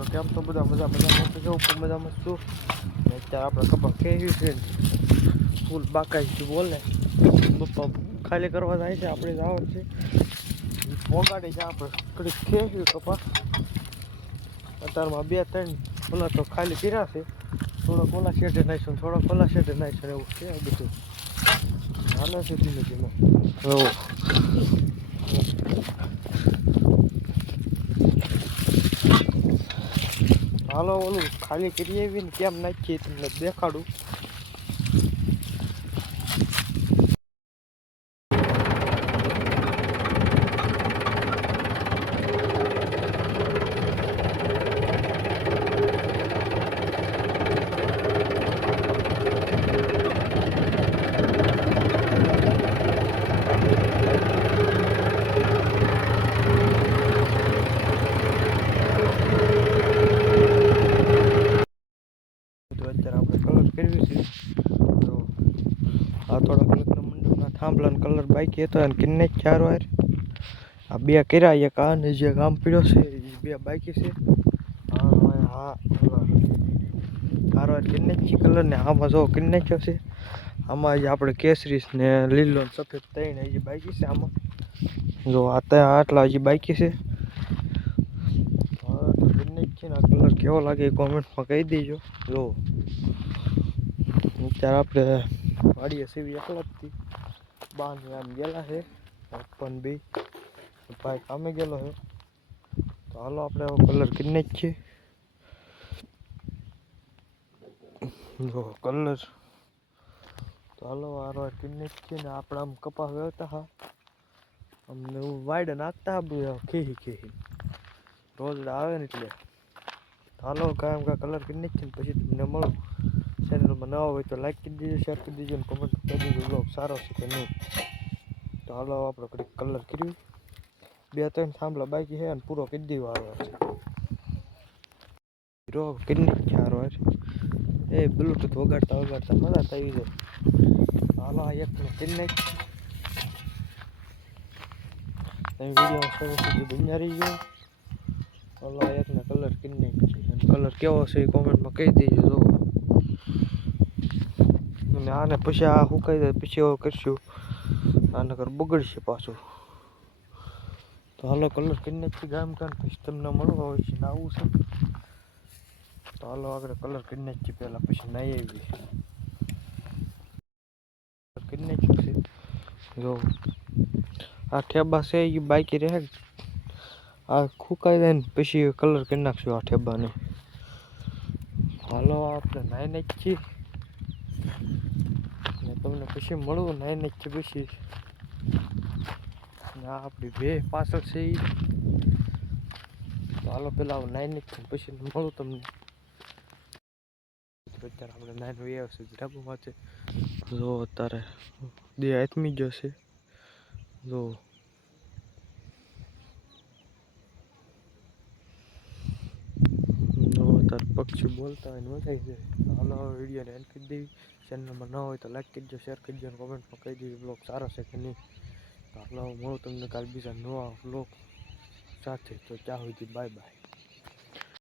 તો કેમ તો બધા મજા મજામાં તો કેવું મજામાં છું. ને અત્યારે આપણે કપા ખેવી છે ફૂલ બાકાઈ છે, બોલે પપ્પા ખાલી કરવા જાય છે, આપણે જાવ છે. પોગાડી છે આપણે. થોડીક ખેવી કપા. અત્યારમાં બે ત્રણ ઓલા તો ખાલી કર્યા છે. થોડોક ઓલા શેઠે નાખીશું થોડોક ઓલા શેઠે નાખીશું એવું છે બધું. હાલે છે ધીમે ધીમે એવું હાલો ઓલું ખાલી કરી આવીને કેમ નાખીએ તમને દેખાડું તો અત્યારે આપણે કલર કર્યું છે. તો આ થોડા કલર મંડપના થાંભલાનો કલર બાકી હતો અને કિન્ને ચાર વાર. આ બે કર્યા, એક આ ને જે કામ પીડ્યો છે, એ બે બાકી છે. હા હારો કિન્ને જ કલર ને આમાં જો કિન્ને જ છે આમાં જે આપણે કેસરી ને લીલો ને સફેદ ત્રણ હજી બાકી છે આમાં. જો આ ત્યાં આટલા હજી બાકી છે. હા કિન્ને જ છે ને આ કલર કેવો લાગે કોમેન્ટમાં કહી દેજો. જો. અત્યારે આપણે વાડીએ સીવી એકલા જ થી બાન આમ ગયેલા છે. પણ બી. ભાઈ કામે ગયેલો છે. તો હાલો આપણે કલર કિન્ને જ છે જો કલર. તો હાલો વારો કિન્ને જ છીએ ને આપણે આમ કપા વેવતા હા અમને વાઈડ નાખતા હા ખીહી ખેહી. રોજ આવે ને એટલે. હાલો કાયમ કા કલર કરી જ ને પછી તમને મળું. ચેનલમાં નવા હોય તો લાઈક કરી દેજો શેર કરી દેજો અને કોમેન્ટ કરી દેજો. બ્લોગ સારો છે કે નહીં? તો હાલો આપણે ઘડીક કલર કર્યું. બે, ત્રણ થાંભલા બાકી છે અને પૂરો કરી દેવો આવે છે. હીરો કેટલી ચાર છે એ બ્લુટૂથ વગાડતા વગાડતા મજા થઈ જાય. હાલો એક કેટલી તમે વીડિયો બન્યા રહી ગયો આ એકને કલર કેટલી છે. કલર કેવો છે એ કોમેન્ટમાં કહી દેજો જો અને આને પછી આ સુકાઈ જાય પછી એવું કરશું. આને કર બગડશે પાછું. તો હાલો કલર કરીને જ ગામ કામ? પછી તમને મળવા હોય છે આવું છે. તો હાલો આગળ કલર કરીને જ પહેલાં, પછી નાઈ આવી. કરીને જ છે જો આ ઠેબા છે એ બાકી રહે. આ ફૂકાઈ જાય ને પછી કલર કરી નાખશું આ ઠેબાને હાલો, આપણે નાઈ છીએ ને તમને પછી મળવું નાઈ છે પછી. આપણી બે પાછળ છે એ હાલો, પેલા નાઈને જ છે પછી મળું તમને. અત્યારે આપણે નાઈન વી આવશે જરાબુમાં છે જો અત્યારે દે આથમી જશે છે. જો અત્યારે પક્ષી બોલતા હોય મજા આવી જાય. હાલો વિડીયોને એન્ડ કરી દેવી. ચેનલમાં ન હોય તો લાઈક કરજો શેર કરજો અને કોમેન્ટમાં કહી દેવી બ્લોગ સારો છે કે નહીં. હાલો મળું તમને કાલ બીજા નવા બ્લોગ સાથે. તો ત્યાં સુધી બાય બાય